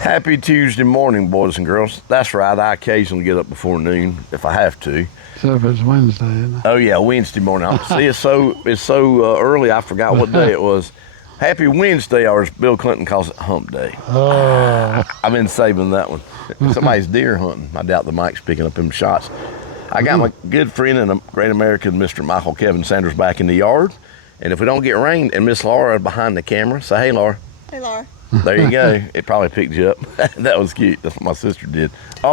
Happy Tuesday morning, boys and girls. That's right, I occasionally get up before noon if I have to. So if it's Wednesday, isn't it? Oh yeah, Wednesday morning. See, it's so early I forgot what day it was. Happy Wednesday, or as Bill Clinton calls it, hump day. Oh. I've been saving that one. Somebody's deer hunting. I doubt the mic's picking up them shots. I got my good friend and a great American, Mr. Michael Kevin Sanders, back in the yard. And if we don't get rain, and Miss Laura behind the camera, say, hey, Laura. Hey, Laura. There you go. It probably picked you up. That was cute. That's what my sister did. We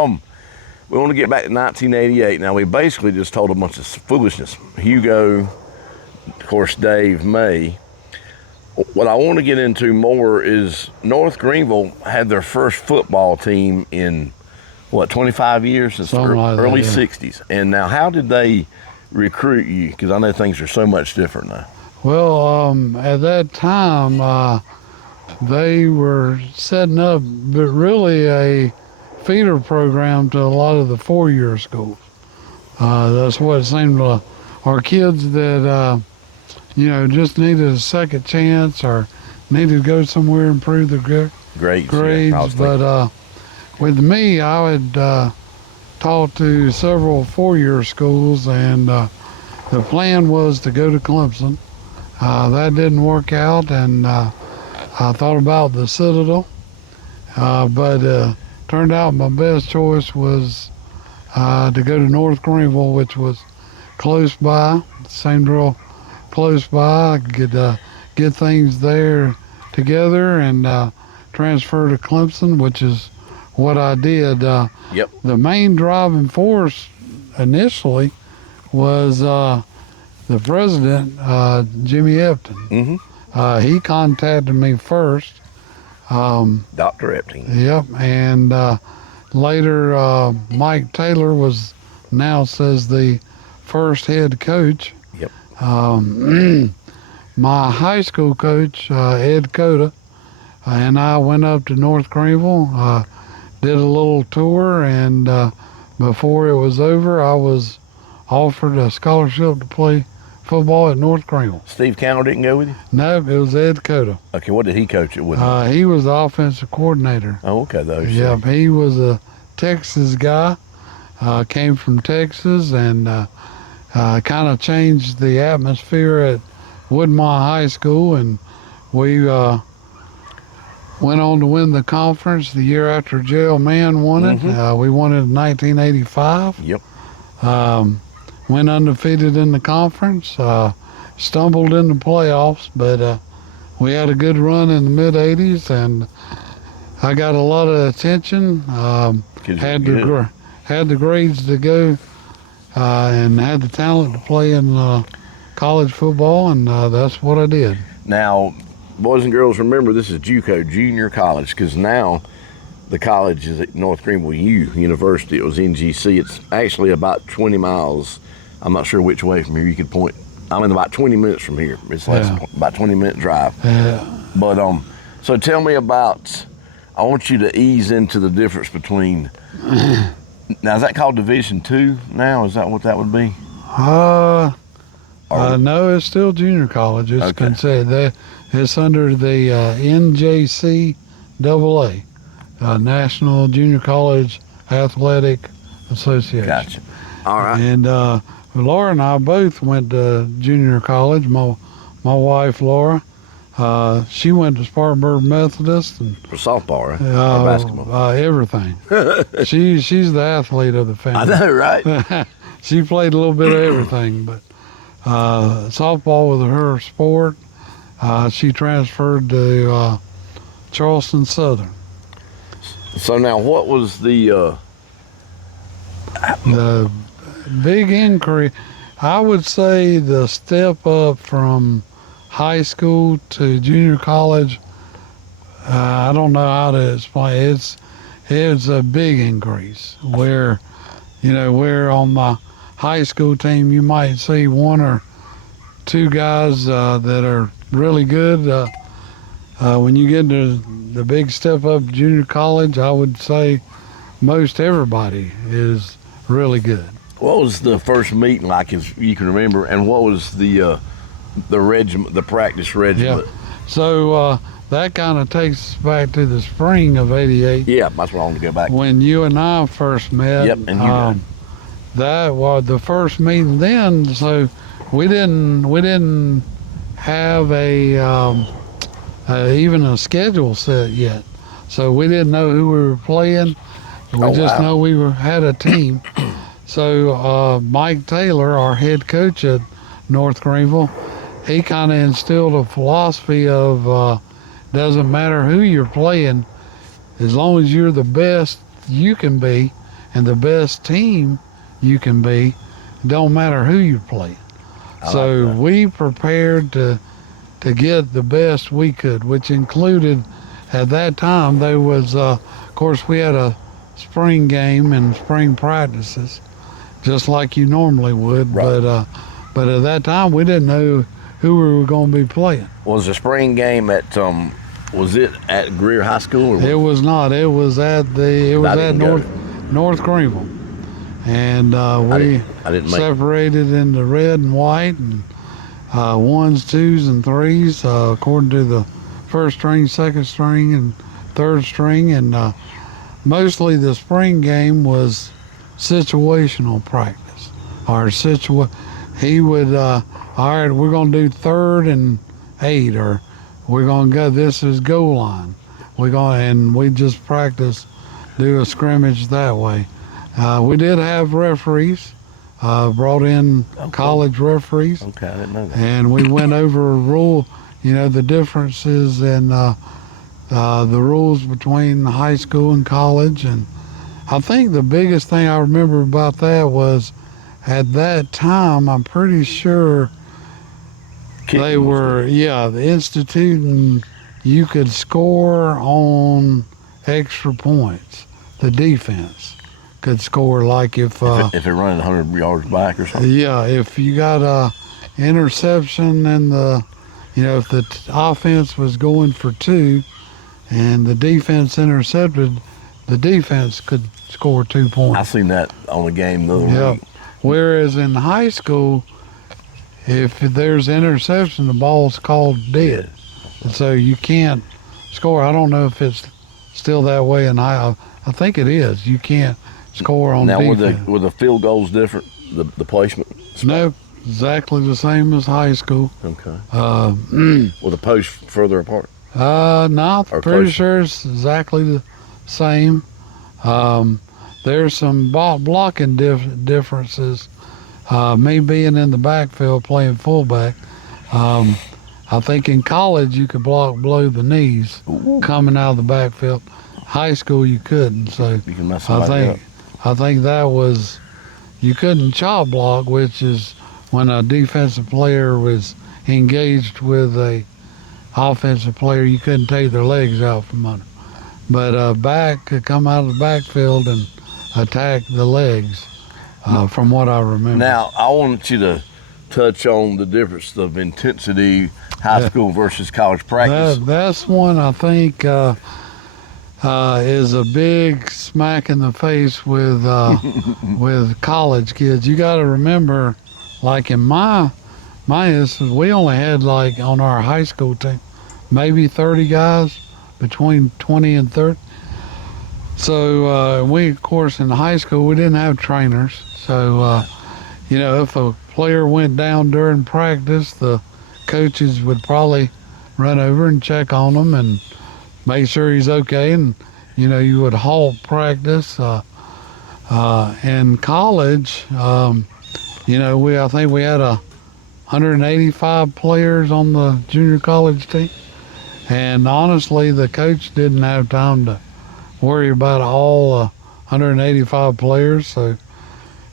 want to get back to 1988. Now, we basically just told a bunch of foolishness. Hugo, of course, Dave, May. What I want to get into more is North Greenville had their first football team in, 25 years? Since the early 60s. And now, how did they recruit you? Because I know things are so much different now. Well, at that time, they were setting up, but really a feeder program to a lot of the four-year schools. That's what it seemed to our kids that, just needed a second chance or needed to go somewhere and improve their grades. Yeah, but with me, I had taught to several four-year schools, and the plan was to go to Clemson. That didn't work out, and I thought about the Citadel, but turned out my best choice was to go to North Greenville, which was close by, seemed real close by. I could get things there together and transfer to Clemson, which is what I did. Yep. The main driving force initially was the president, Jimmy Epton. Mm-hmm. He contacted me first. Dr. Epting. Yep, and later Mike Taylor was announced as the first head coach. Yep. My high school coach, Ed Cota, and I went up to North Greenville, did a little tour, and before it was over, I was offered a scholarship to play football at North Greenville. Steve Cannell didn't go with you? No, it was Ed Cota. Okay, what did he coach it with? He was the offensive coordinator. Oh, okay, those. Yep, he was a Texas guy, came from Texas, and kind of changed the atmosphere at Woodmont High School, and we went on to win the conference the year after Jail Man won it. Mm-hmm. We won it in 1985. Yep. Went undefeated in the conference, stumbled in the playoffs, but we had a good run in the mid-'80s, and I got a lot of attention. Had the grades to go, and had the talent to play in college football, and that's what I did. Now, boys and girls, remember this is JUCO, junior college, because now the college is at North Greenville University. It was NGC. It's actually about 20 miles. I'm not sure which way from here. You could point. I'm in about 20 minutes from here. It's about 20-minute drive. Yeah. But so tell me about. I want you to ease into the difference between. Now, is that called Division II now? Is that what that would be? No, it's still junior college. It's considered it's under the NJCAA, National Junior College Athletic Association. Gotcha. All right. And Laura and I both went to junior college. My wife Laura, she went to Spartanburg Methodist and for softball, right? Or basketball. Everything. She's the athlete of the family. I know, right? She played a little bit of everything, but softball was her sport. She transferred to Charleston Southern. So now, what was the big increase? I would say the step up from high school to junior college. I don't know how to explain. It's a big increase. Where on my high school team, you might see one or two guys that are really good. When you get to the big step up junior college, I would say most everybody is really good. What was the first meeting like, as you can remember, and what was the regiment, the practice regiment? Yeah. So that kind of takes us back to the spring of '88 Yeah, that's what I want to go back to. when you and I first met. Yep, and you that was the first meeting then. So we didn't have even a schedule set yet. So we didn't know who we were playing. We just know we had a team. So Mike Taylor, our head coach at North Greenville, he kind of instilled a philosophy of doesn't matter who you're playing, as long as you're the best you can be and the best team you can be, it don't matter who you're playing. So we prepared to get the best we could, which included at that time there was, of course, we had a spring game and spring practices, just like you normally would. Right. But at that time we didn't know who we were going to be playing. Was the spring game at was it at Greer High School? Or It was not. It was at North Greenville, and we I didn't separated into red and white and ones, twos, and threes according to the first string, second string, and third string. And mostly the spring game was situational practice. He would, all right, we're going to do 3rd and 8, or we're going to go, this is goal line. And we just practice, do a scrimmage that way. We did have referees, brought in college referees. Okay, I didn't know that. And we went over the differences in the rules between high school and college. And I think the biggest thing I remember about that was at that time, I'm pretty sure they were, instituting you could score on extra points. The defense could score, like if they're running 100 yards back or something. Yeah, if you got a interception and if the offense was going for 2 and the defense intercepted, the defense could score 2 points. I seen that on a game the other week. Whereas in high school, if there's interception, the ball's called dead. And so you can't score. I don't know if it's still that way in high. I think it is. You can't score on defense. Now, were the field goals different, the placement? No, exactly the same as high school. Okay. Were the posts further apart? No, pretty sure it's exactly the same. There's some blocking differences. Me being in the backfield playing fullback, I think in college you could block below the knees coming out of the backfield. High school you couldn't. So you can mess somebody up. I think that was, you couldn't chop block, which is when a defensive player was engaged with a offensive player, you couldn't take their legs out from under. But back could come out of the backfield and attack the legs, from what I remember. Now, I want you to touch on the difference of intensity, high school versus college practice. That's one I think is a big smack in the face with with college kids. You got to remember, like in my instance, we only had, like, on our high school team, maybe 30 guys, between 20 and 30. So we, of course, in high school, we didn't have trainers. So, if a player went down during practice, the coaches would probably run over and check on him and make sure he's okay. And, you would halt practice. In college, I think we had 185 players on the junior college team. And honestly, the coach didn't have time to worry about all 185 players. So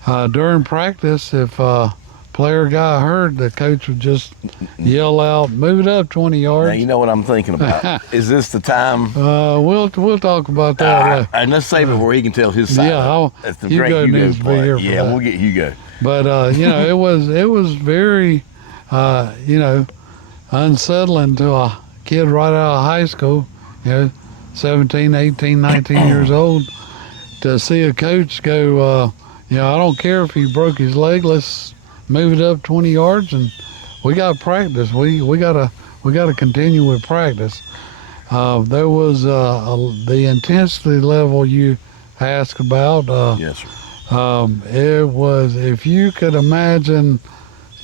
during practice, if a player got hurt, the coach would just yell out, "Move it up 20 yards." Now, you know what I'm thinking about. Is this the time? We'll talk about that later. And let's save it where he can tell his side. Yeah, That's the Hugo great needs to be here for that. We'll get Hugo. But it was very unsettling to a kid right out of high school, 17, 18, 19 years old, to see a coach go, I don't care if he broke his leg, let's move it up 20 yards, and we got practice. We gotta continue with practice. There was the intensity level you asked about. Yes, sir. It was, if you could imagine,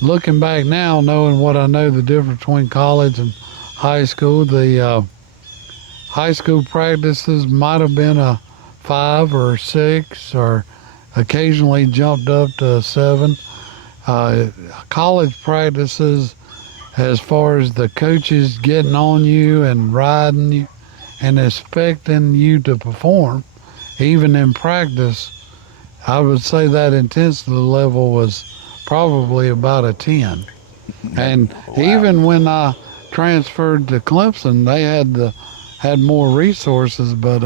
looking back now, knowing what I know the difference between college and high school, the high school practices might have been a 5 or 6 or occasionally jumped up to 7. College practices, as far as the coaches getting on you and riding you and expecting you to perform, even in practice, I would say that intensity level was probably about a 10. And Wow. even when I transferred to Clemson, they had more resources, but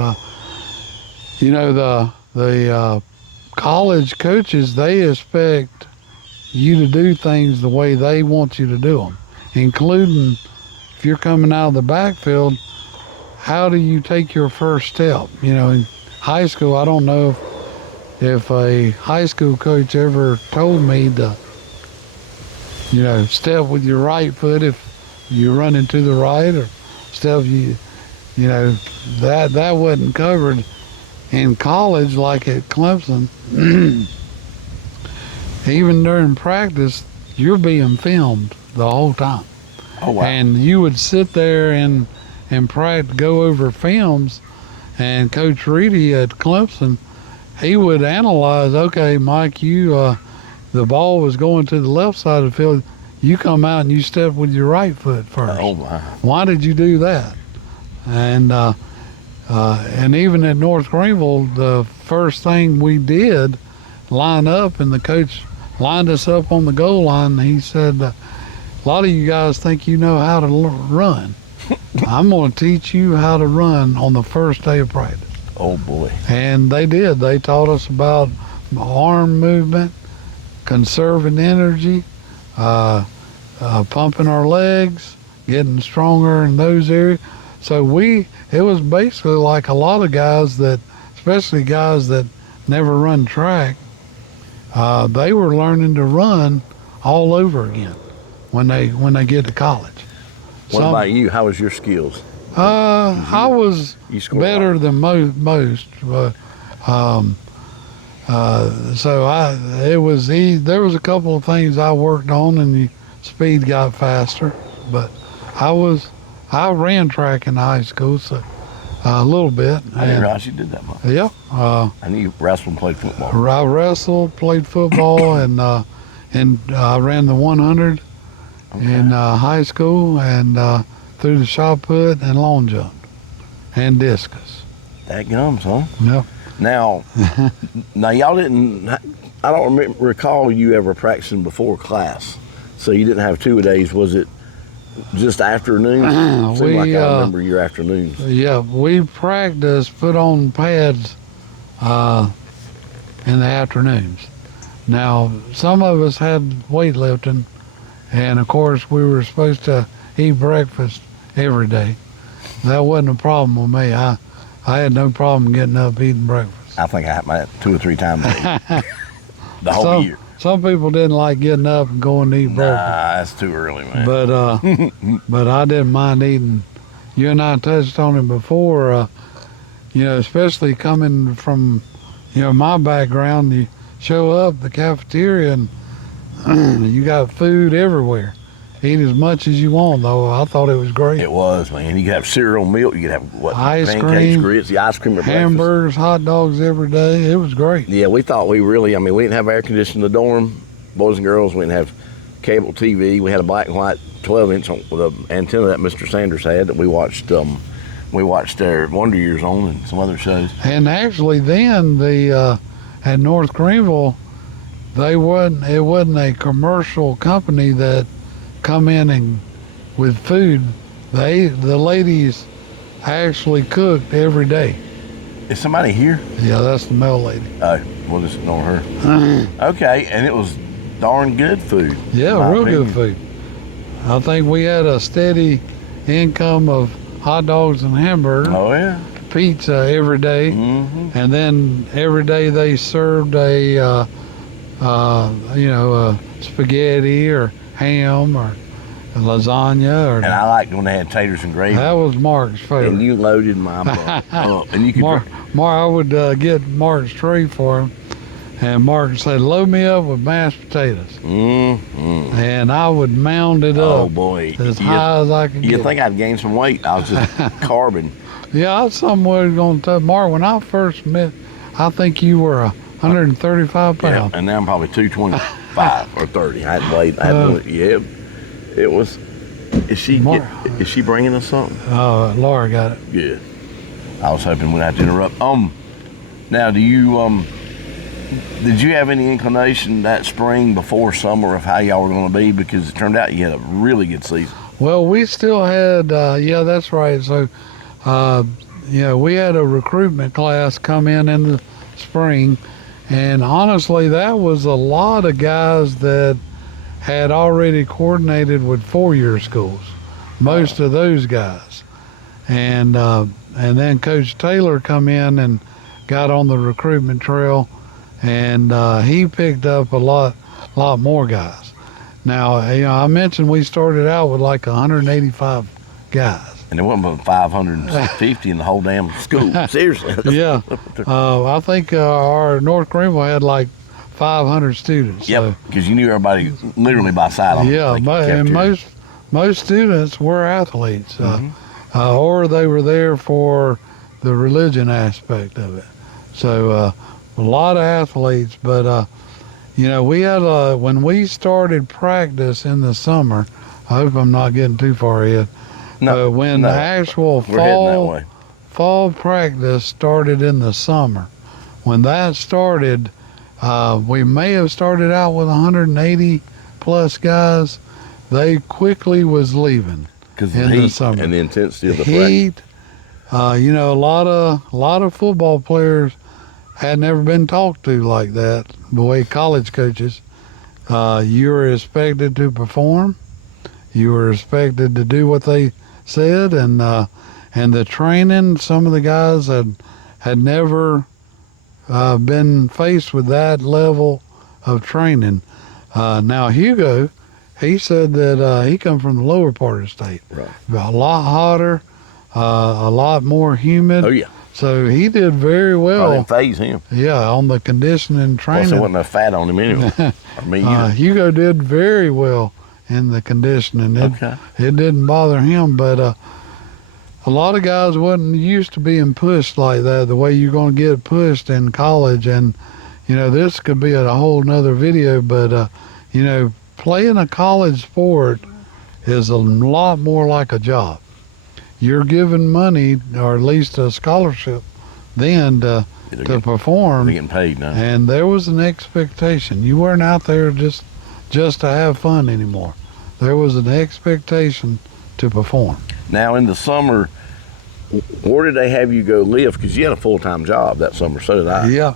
you know, the college coaches, they expect you to do things the way they want you to do them, including if you're coming out of the backfield, how do you take your first step? You know, in high school, I don't know if a high school coach ever told me to, you know, step with your right foot if you're running to the right, or step you know, that wasn't covered in college like at Clemson. Even during practice, you're being filmed the whole time. Oh, wow. And you would sit there and practice, go over films, and Coach Reedy at Clemson, he would analyze, okay, Mike, you the ball was going to the left side of the field. You come out and you step with your right foot first. Oh, my. Why did you do that? And even at North Greenville, the first thing we did, line up, and the coach lined us up on the goal line. And he said, a lot of you guys think you know how to run. I'm going to teach you how to run on the first day of practice. Oh, boy. And they did. They taught us about arm movement, conserving energy, pumping our legs, getting stronger in those areas. So it was basically like a lot of guys that, especially guys that never run track, they were learning to run all over again when they get to college. What about you? How was your skills? I was better than most, but there was a couple of things I worked on, and the speed got faster. But I ran track in high school, so a little bit. I didn't realize you did that much. Yeah. I knew you wrestled and played football. I wrestled, played football, and I ran the 100 in high school, and threw the shot put and long jump and discus. That gums, huh? Yep. Now y'all didn't. I don't recall you ever practicing before class, so you didn't have 2-a-days. Was it just afternoons? Seemed like I remember your afternoons. Yeah, we practiced, put on pads in the afternoons. Now, some of us had weightlifting, and of course we were supposed to eat breakfast every day. That wasn't a problem with me. I had no problem getting up eating breakfast. I think I had my 2 or 3 times the whole year. Some people didn't like getting up and going to eat breakfast. Nah, that's too early, man. But I didn't mind eating. You and I touched on it before. You know, especially coming from, you know, my background. You show up the cafeteria and you got food everywhere. Eat as much as you want, though. I thought it was great. It was, man. You could have cereal, milk. You could have ice pancakes, cream, grits, the ice cream at hamburgers, hot dogs every day. It was great. Yeah, we thought we didn't have air conditioning in the dorm, boys and girls. We didn't have cable TV. We had a black and white 12-inch with an antenna that Mr. Sanders had that we watched their Wonder Years on and some other shows. And actually, then at North Greenville, it wasn't a commercial company that come in and with food. The ladies actually cooked every day. Is somebody here? Yeah, that's the mail lady. We'll just ignore her. Okay, and it was darn good food. Yeah, real good food. I think we had a steady income of hot dogs and hamburgers. Oh yeah. Pizza every day. Mm-hmm. And then every day they served a spaghetti or ham or lasagna, or And I liked when they had taters and gravy. that was Mark's favorite. And you loaded my butt up. And you could Mark, I would get Mark's tray for him, and Mark said, "Load me up with mashed potatoes," and I would mound it oh up boy, as high as I could you get. think I'd gained some weight? I was just carbing. Yeah, I was somewhere going to tell Mark when I first met. I think you were 135 Yeah, pounds. and now I'm probably 225 or 30. I hadn't weighed. Yeah, it was. Is she bringing us something? Laura got it. Good. I was hoping we'd have to interrupt. Now do you did you have any inclination that spring before summer of how y'all were going to be? Because it turned out you had a really good season. Well, we still had. Yeah, that's right. So, we had a recruitment class come in the spring, and honestly, that was a lot of guys that had already coordinated with four-year schools, most of those guys. And then Coach Taylor come in and got on the recruitment trail, and he picked up a lot more guys. Now, I mentioned we started out with like 185 guys. And there wasn't but 550 in the whole damn school. Seriously. Yeah. I think our North Greenville had like 500 students. Yep, because you knew everybody literally by sight. Yeah, and most students were athletes, or they were there for the religion aspect of it. So a lot of athletes, but we had when we started practice in the summer. I hope I'm not getting too far ahead. No, when the actual fall practice started in the summer, when that started. We may have started out with 180 plus guys. They quickly was leaving because in the summer and the intensity of the heat. A lot of football players had never been talked to like that. The way college coaches, you were expected to perform, you were expected to do what they said, and the training. Some of the guys had never. Been faced with that level of training. Now Hugo, he said that he come from the lower part of the state. Right. A lot hotter, a lot more humid. Oh yeah. So he did very well. I didn't phase him. Yeah, on the conditioning training. Plus there wasn't no fat on him anyway. Or me either. Hugo did very well in the conditioning. It didn't bother him, but a lot of guys wasn't used to being pushed like that, the way you're going to get pushed in college. And, this could be a whole nother video, but, playing a college sport is a lot more like a job. You're given money, or at least a scholarship, then to perform. They're getting paid now. And there was an expectation. You weren't out there just to have fun anymore. There was an expectation to perform. Now in the summer, where did they have you go live? Because you had a full-time job that summer, so did I. Yeah.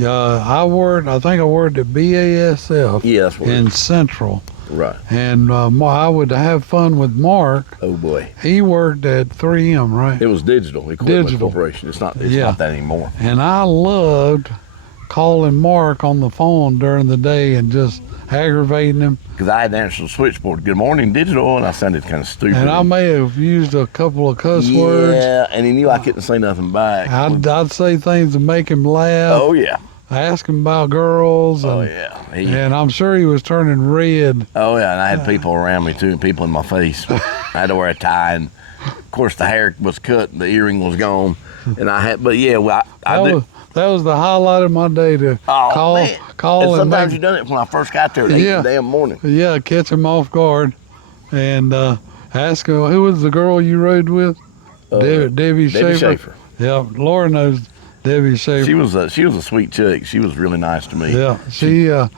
I think I worked at BASF in Central. Right. And I would have fun with Mark. Oh boy. He worked at 3M, right? It was Digital Equipment Corporation. It's not that anymore. And I loved calling Mark on the phone during the day and just aggravating him. Because I had to answer the switchboard, "Good morning, Digital," and I sounded kind of stupid. And I may have used a couple of cuss words. Yeah, and he knew I couldn't say nothing back. I'd say things to make him laugh. Oh yeah. Ask him about girls. And, and I'm sure he was turning red. Oh yeah, and I had people around me too, and people in my face. I had to wear a tie, and of course the hair was cut, and the earring was gone, and I had. But yeah, well, that was the highlight of my day to call. And sometimes you done it when I first got there at 8 in the damn morning. Yeah, catch him off guard, and ask him who was the girl you rode with. Debbie Schaefer. Yeah, Laura knows Debbie Schaefer. She was a sweet chick. She was really nice to me. Yeah,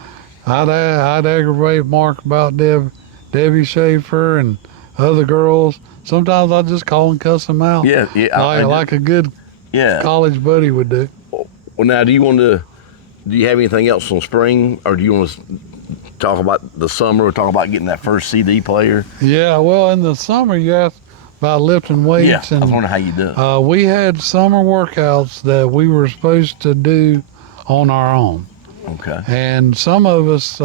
I'd aggravate Mark about Debbie Schaefer and other girls. Sometimes I just call and cuss them out. Yeah. Like a good college buddy would do. Well, now, do you have anything else on spring, or do you want to talk about the summer or talk about getting that first CD player? Yeah, well, in the summer, you asked about lifting weights. Yeah, and I was wondering how you do it. We had summer workouts that we were supposed to do on our own. Okay. And some of us,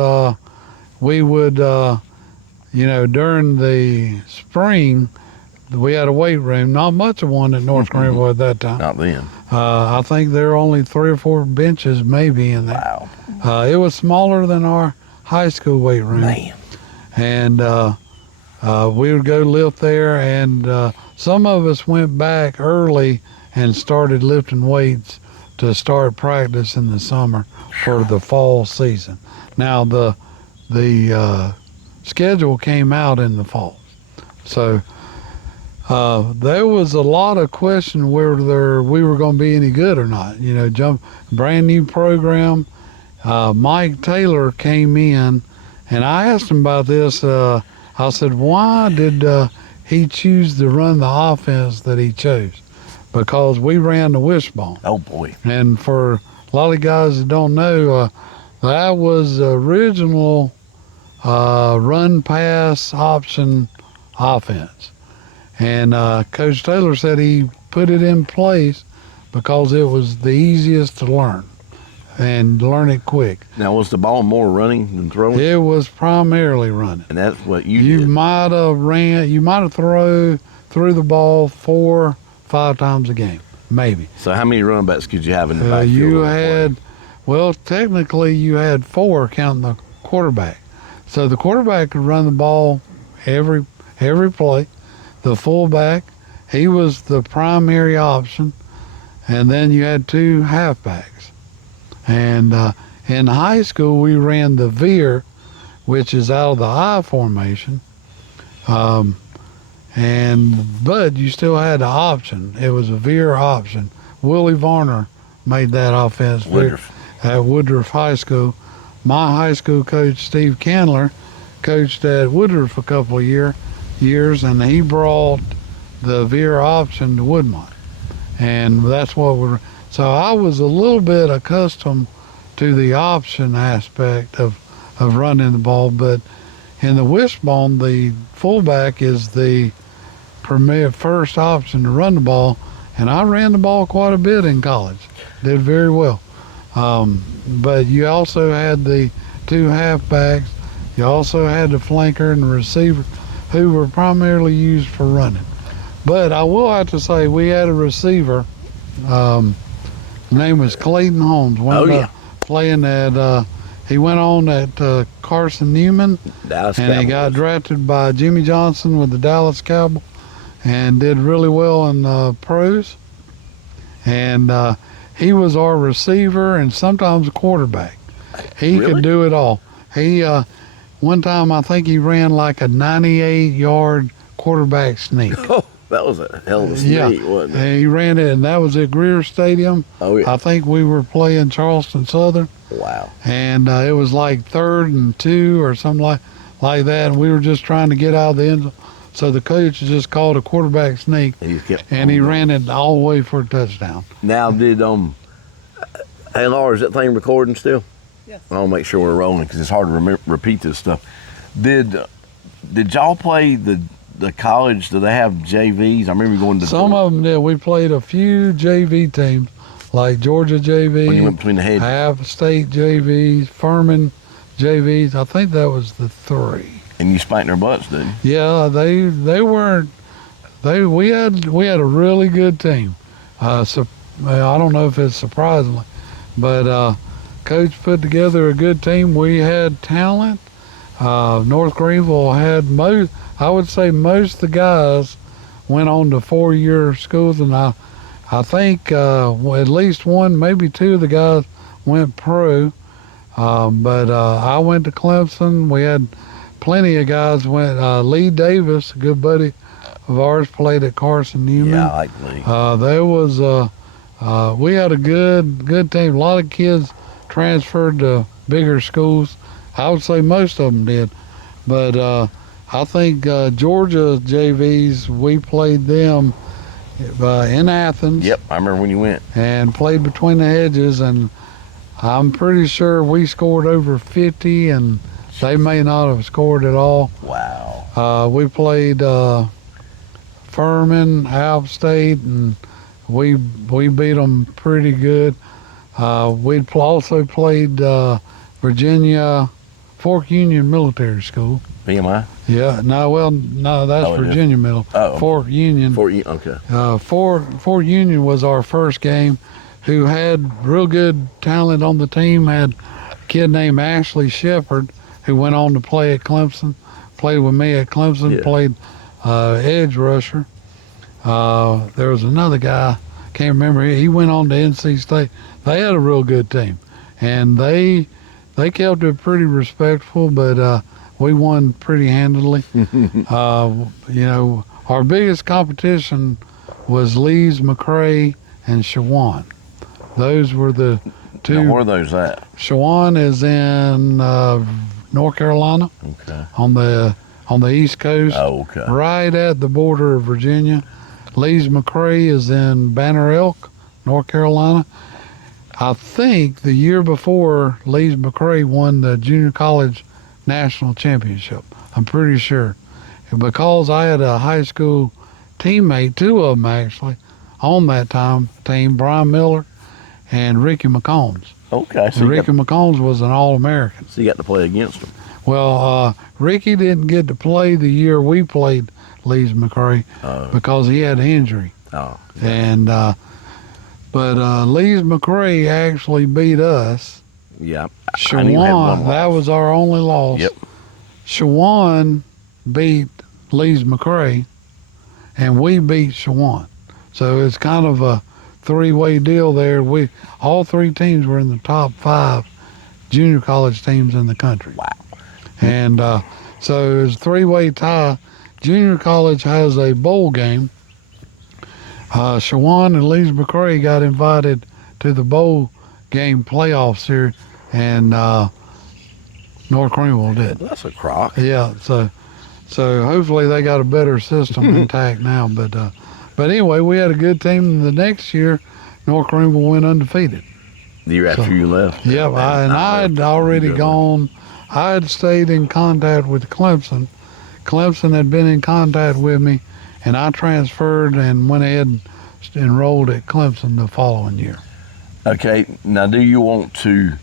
we would, during the spring, we had a weight room, not much of one at North Greenville at that time. Not then. I think there were only 3 or 4 benches maybe in there. Wow. It was smaller than our high school weight room. Man. And we would go lift there, and some of us went back early and started lifting weights to start practice in the summer for the fall season. Now the schedule came out in the fall, so there was a lot of question whether we were going to be any good or not. Brand new program. Mike Taylor came in, and I asked him about this. I said, why did he choose to run the offense that he chose? Because we ran the wishbone. Oh, boy. And for a lot of guys that don't know, that was the original run-pass option offense. And Coach Taylor said he put it in place because it was the easiest to learn and learn it quick. Now, was the ball more running than throwing? It was primarily running. And that's what you You did. might have threw the ball 4, 5 times a game, maybe. So how many running backs could you have in the backfield? Technically you had 4 counting the quarterback. So the quarterback could run the ball every play. The fullback, he was the primary option, and then you had 2 halfbacks. And in high school we ran the veer, which is out of the I formation. But you still had the option. It was a veer option. Willie Varner made that offense at Woodruff High School. My high school coach, Steve Candler, coached at Woodruff a couple of years, and he brought the veer option to Woodmont. And that's what so I was a little bit accustomed to the option aspect of running the ball, but in the wishbone, the fullback is the premier first option to run the ball, and I ran the ball quite a bit in college. Did very well. But you also had the 2 halfbacks. You also had the flanker and the receiver, who were primarily used for running. But I will have to say we had a receiver. His name was Clayton Holmes. Playing at. He went on at Carson Newman, he got drafted by Jimmy Johnson with the Dallas Cowboys, and did really well in pros. And he was our receiver and sometimes a quarterback. He could do it all. He one time I think he ran like a 98-yard quarterback sneak. Oh, that was a hell of a sneak, wasn't it? And he ran it, and that was at Greer Stadium. Oh, yeah. I think we were playing Charleston Southern. Wow. And it was like 3rd and 2 or something like that, and we were just trying to get out of the end zone. So the coach just called a quarterback sneak, and he ran it all the way for a touchdown. Now, hey, Laura, is that thing recording still? Yes. I'll make sure we're rolling because it's hard to repeat this stuff. Did y'all play the college? Do they have JVs? I remember going to some of them did. We played a few JV teams, like Georgia JV, when you went between the hedges. App State JVs, Furman JVs. I think that was the 3. And you spanked their butts, didn't you? Yeah, they weren't. We had a really good team. So I don't know if it's surprisingly, but coach put together a good team. We had talent. North Greenville had most. I would say most of the guys went on to 4-year schools, and I think at least 1, maybe 2 of the guys went pro. But I went to Clemson. We had plenty of guys went. Lee Davis, a good buddy of ours, played at Carson Newman. Yeah, I like Lee. There was we had a good team. A lot of kids transferred to bigger schools. I would say most of them did, but I think Georgia JVs, we played them in Athens. Yep, I remember when you went. And played between the hedges, and I'm pretty sure we scored over 50, and they may not have scored at all. Wow. We played Furman, App State, and we beat them pretty good. We'd also played Virginia Fork Union Military School. PMI? Yeah, no, that's Oh, it is? Virginia Middle. Oh. Fort Union. Okay. Fort Union was our first game. Who had real good talent on the team. Had a kid named Ashley Shepard who went on to play at Clemson. Played with me at Clemson. Yeah. Played edge rusher. There was another guy. Can't remember. He went on to NC State. They had a real good team, and they kept it pretty respectful. But we won pretty handily. Our biggest competition was Lees McRae and Shawan. Those were the two. Now, where are those at? Shawan is in North Carolina. Okay. On the East Coast. Oh, okay. Right at the border of Virginia. Lees McRae is in Banner Elk, North Carolina. I think the year before, Lees McRae won the junior college national championship. I'm pretty sure. And because I had a high school teammate, two of them actually, on that team, Brian Miller and Ricky McCombs. Okay. And Ricky McCombs was an All-American. So you got to play against them. Well, Ricky didn't get to play the year we played Lees McRae because he had an injury. Oh. And but Lees McRae actually beat us. Yeah. Shawan, that was our only loss. Yep. Shawan beat Lees McRae, and we beat Shawan. So it's kind of a three-way deal there. All three teams were in the top 5 junior college teams in the country. Wow. And so it's a three-way tie. Junior college has a bowl game. Shawan and Lees McRae got invited to the bowl game playoff series, and North Greenville did. That's a crock. Yeah, so hopefully they got a better system intact now. But anyway, we had a good team. The next year, North Greenville went undefeated. The year after you left. Yep, I had already gone. I had stayed in contact with Clemson. Clemson had been in contact with me, and I transferred and went ahead and enrolled at Clemson the following year. Okay, now do you want to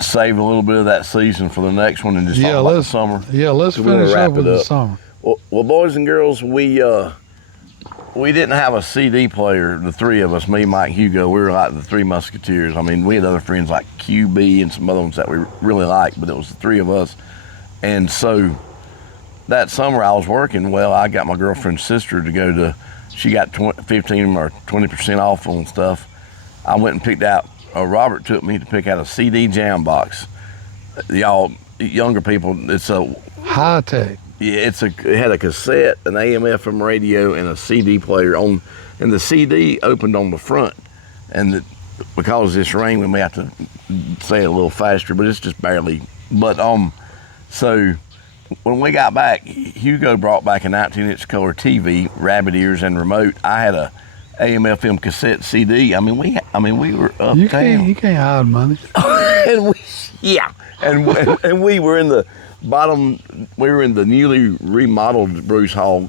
save a little bit of that season for the next one and just talk about the summer? Yeah, let's So we wanna finish wrap up with it the up. summer. Well, boys and girls, we didn't have a CD player, the three of us, me, Mike, Hugo. We were like the Three Musketeers. I mean, we had other friends like QB and some other ones that we really liked, but it was the three of us. And so that summer I was working. Well, I got my girlfriend's sister to go to, she got 15 or 20% off on stuff. I went and picked out, Robert took me to pick out a CD jam box. Y'all, younger people, it's a high tech. Yeah, it had a cassette, an AM/FM radio, and a CD player on, and the CD opened on the front. And because of this rain, we may have to say it a little faster, but it's just barely. But so when we got back, Hugo brought back a 19-inch color TV, rabbit ears, and remote. I had a AM/FM cassette CD. I mean, we were uptown. You can't hide money. and we were in the bottom. We were in the newly remodeled Bruce Hall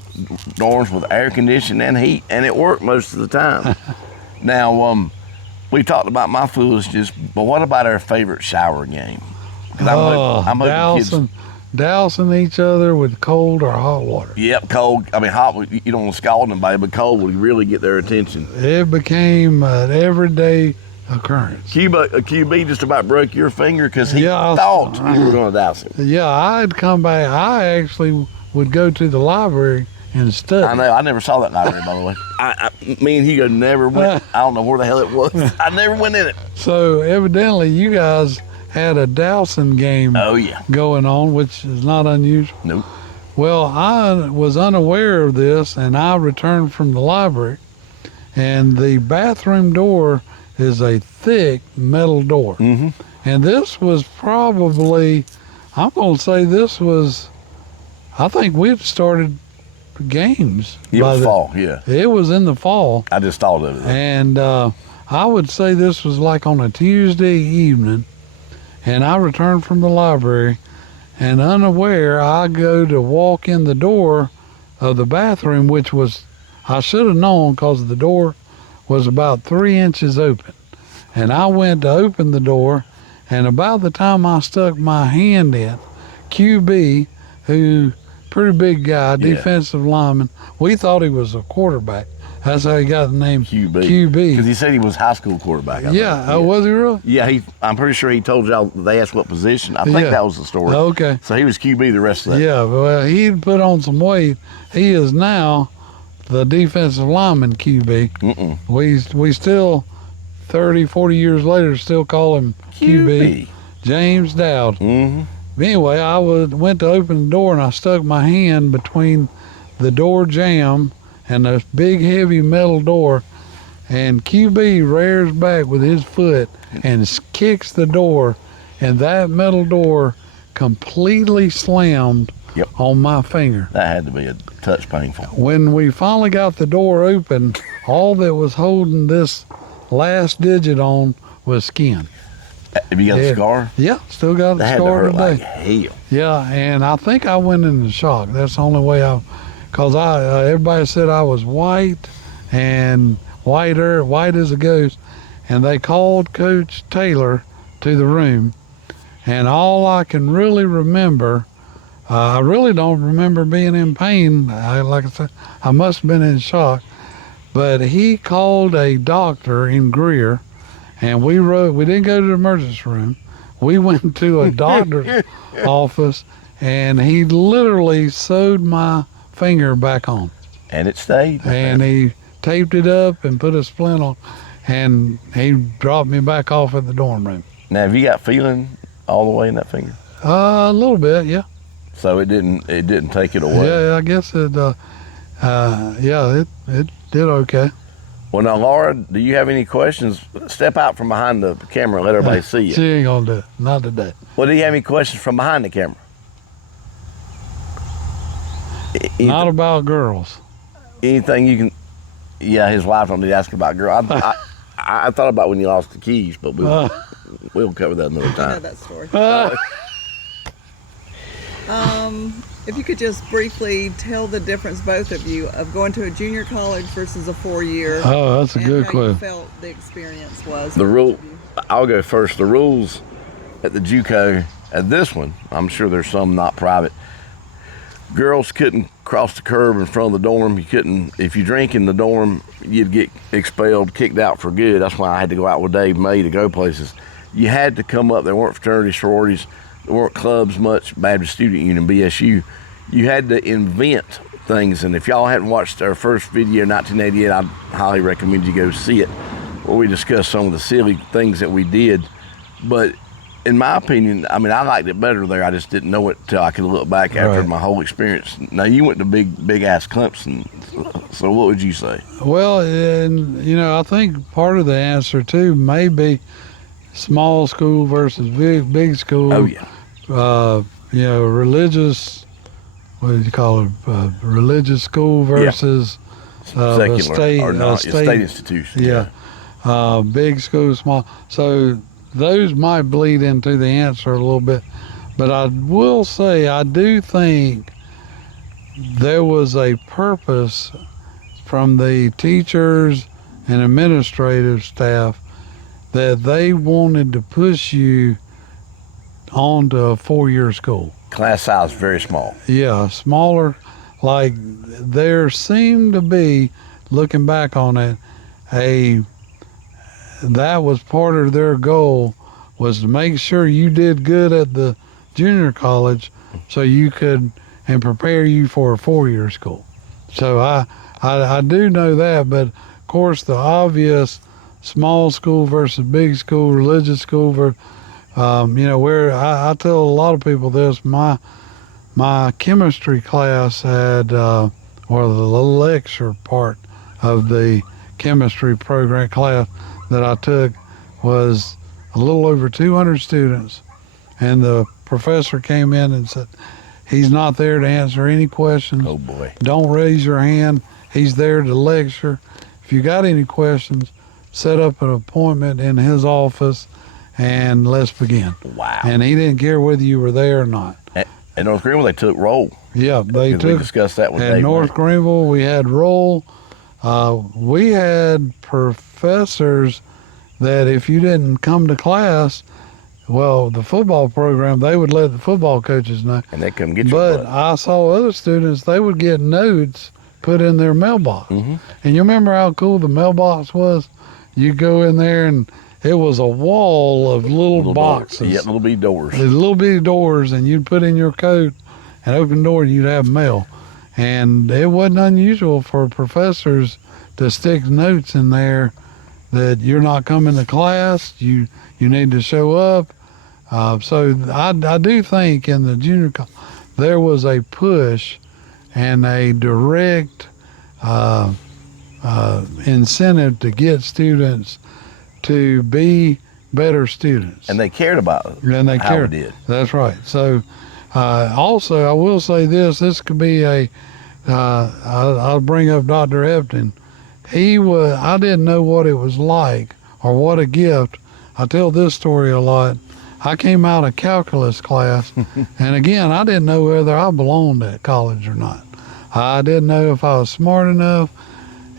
dorms with air conditioning and heat, and it worked most of the time. Now, we talked about my foolishness, but what about our favorite shower game? I'm hoping dousing each other with cold or hot water. Yep, cold. I mean, hot, you don't want to scald anybody, but cold would really get their attention. It became an everyday occurrence. QB just about broke your finger because he thought you were going to douse him. Yeah, I'd come back. I actually would go to the library and study. I know. I never saw that library, by the way. Me and Hugo never went. I don't know where the hell it was. I never went in it. So evidently you guys had a dousing game going on, which is not unusual. Nope. Well, I was unaware of this, and I returned from the library, and the bathroom door is a thick metal door. Mm-hmm. And this was probably, I'm going to say this was, I think we had started games. It was fall, yeah. It was in the fall. I just thought of it. And I would say this was like on a Tuesday evening, and I returned from the library, and unaware, I go to walk in the door of the bathroom, which was, I should have known because the door was about 3 inches open. And I went to open the door, and about the time I stuck my hand in, QB who, pretty big guy, Yeah. defensive lineman. We thought he was a quarterback. That's how he got the name QB. QB. Because he said he was high school quarterback. I Yeah, think. oh, was he really? Yeah, I'm pretty sure he told y'all, they asked what position. I think Yeah. that was the story. Okay. So he was QB the rest of that. Yeah, well, he put on some weight. He is now the defensive lineman QB. We still, 30, 40 years later, still call him QB. James Dowd. Anyway, I went to open the door, and I stuck my hand between the door jamb and the big, heavy metal door, and QB rears back with his foot and kicks the door, and that metal door completely slammed on my finger. That had to be a touch painful. When we finally got the door open, all that was holding this last digit on was skin. Have you got a scar? Yeah, still got That a had to scar hurt today. like hell. Yeah, and I think I went into shock. That's the only way because everybody said I was white and white as a ghost, and they called Coach Taylor to the room, and all I can really remember, I really don't remember being in pain. Like I said, I must have been in shock, but he called a doctor in Greer, and we didn't go to the emergency room. We went to a doctor's office, and he literally sewed my finger back on. And it stayed. And he taped it up and put a splint on, and he dropped me back off at the dorm room. Now, have you got feeling all the way in that finger? A little bit, yeah. So it didn't take it away. Yeah, I guess it did okay. Well, now, Laura, do you have any questions? Step out from behind the camera and let everybody see you. She ain't gonna do it, not today. Well, do you have any questions from behind the camera? Not about girls. Anything you can? Yeah, his wife don't need to ask about girl. I thought about when you lost the keys, but we'll cover that another I know time. that story. If you could just briefly tell the difference, both of you, of going to a junior college versus a 4-year. Oh, that's a good how clue. you felt the experience was. The rule. I'll go first. The rules at the JUCO, at this one, I'm sure there's some not private. Girls couldn't cross the curb in front of the dorm. You couldn't, if you drink in the dorm, you'd get expelled, kicked out for good. That's why I had to go out with Dave May to go places. You had to come up. There weren't fraternities, sororities, there weren't clubs much, Baptist Student Union, BSU. You had to invent things. And if y'all hadn't watched our first video, 1988, I'd highly recommend you go see it, where we discussed some of the silly things that we did. But in my opinion, I mean, I liked it better there. I just didn't know it till I could look back after my whole experience. Now, you went to big ass Clemson, so what would you say? Well, and I think part of the answer too may be small school versus big school. Oh yeah. Religious. What do you call it? Religious school versus Secular state or not, state institution. Yeah. Big school, small. So those might bleed into the answer a little bit, but I will say I do think there was a purpose from the teachers and administrative staff that they wanted to push you onto a 4-year school. Class size very small. Yeah, smaller. Like there seemed to be, looking back on it, that was part of their goal, was to make sure you did good at the junior college so you could, and prepare you for a 4-year school. So I do know that, but of course the obvious small school versus big school, religious school versus, where I tell a lot of people this, my chemistry class had, or the lecture part of the chemistry program class that I took was a little over 200 students, and the professor came in and said, he's not there to answer any questions. Oh boy. Don't raise your hand. He's there to lecture. If you got any questions, set up an appointment in his office and let's begin. Wow. And he didn't care whether you were there or not. At North Greenville, they took roll. Yeah, they took. We discussed that with At Dave North May. Greenville, we had roll. We had professors that if you didn't come to class, Well, the football program, they would let the football coaches know. And they come get your But butt. I saw other students, they would get notes put in their mailbox. Mhm. And you remember how cool the mailbox was? You go in there and it was a wall of little boxes. Doors. Yeah, little bitty doors. There's little bitty doors, and you'd put in your coat and open the door, and you'd have mail. And it wasn't unusual for professors to stick notes in there that you're not coming to class, you need to show up. So I do think in the junior college there was a push and a direct incentive to get students to be better students. And they cared about it. And they how cared. we did. That's right. So also, I will say this could be I'll bring up Dr. Epton. I didn't know what it was like or what a gift. I tell this story a lot. I came out of calculus class, and again, I didn't know whether I belonged at college or not. I didn't know if I was smart enough,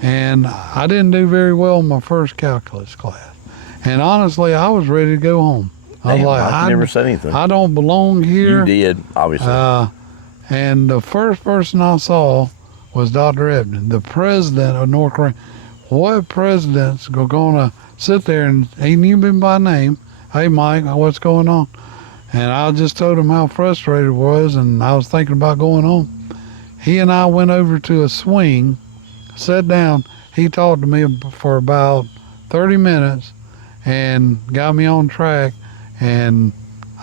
and I didn't do very well in my first calculus class. And honestly, I was ready to go home. I was Damn, like, I never said anything. I don't belong here. You did, obviously. And the first person I saw was Dr. Ebden, the president of North Korea. What presidents are going to sit there and he knew me by name? Hey, Mike, what's going on? And I just told him how frustrated I was, and I was thinking about going home. He and I went over to a swing, sat down. He talked to me for about 30 minutes and got me on track, and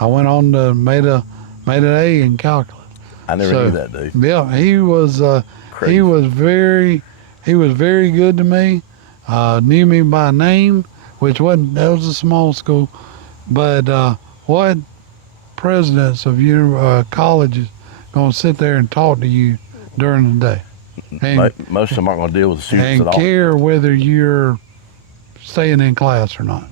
I went on to made an A in calculus. I never knew that, dude. Yeah, he was very good to me. Knew me by name, that was a small school, but what presidents of colleges gonna sit there and talk to you during the day? And, Most of them aren't going to deal with the students and at all. care whether you're staying in class or not.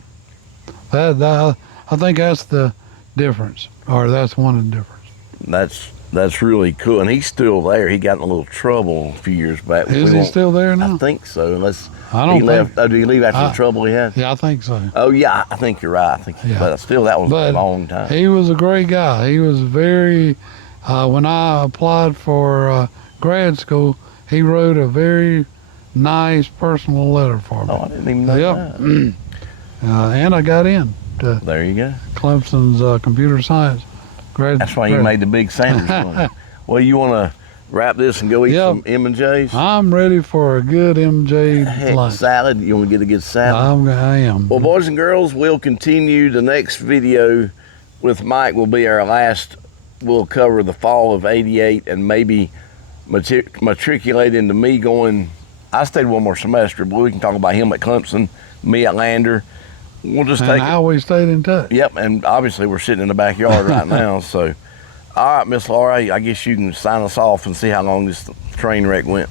I think that's the difference, or that's one of the difference. That's really cool, and he's still there. He got in a little trouble a few years back. Is he still there now? I think so, unless I don't he think. left. Oh, did he leave after the trouble he had? Yeah, I think so. Oh yeah, I think you're right. Yeah. But still, that was a long time. He was a great guy. He was very. When I applied for grad school, he wrote a very nice personal letter for me. Oh, I didn't even know that. And I got in to There you go. Clemson's computer science grad. That's why you made the big Sanders one. Well, you want to wrap this and go eat some M&J's? I'm ready for a good MJ lunch. Salad? You want to get a good salad? I am. Well, boys and girls, we'll continue. The next video with Mike will be our last. We'll cover the fall of '88 and maybe matriculate into me going. I stayed one more semester, but we can talk about him at Clemson, me at Lander. We'll just take how we stayed in touch. Yep, and obviously we're sitting in the backyard right now. So, all right, Miss Laura, I guess you can sign us off and see how long this train wreck went.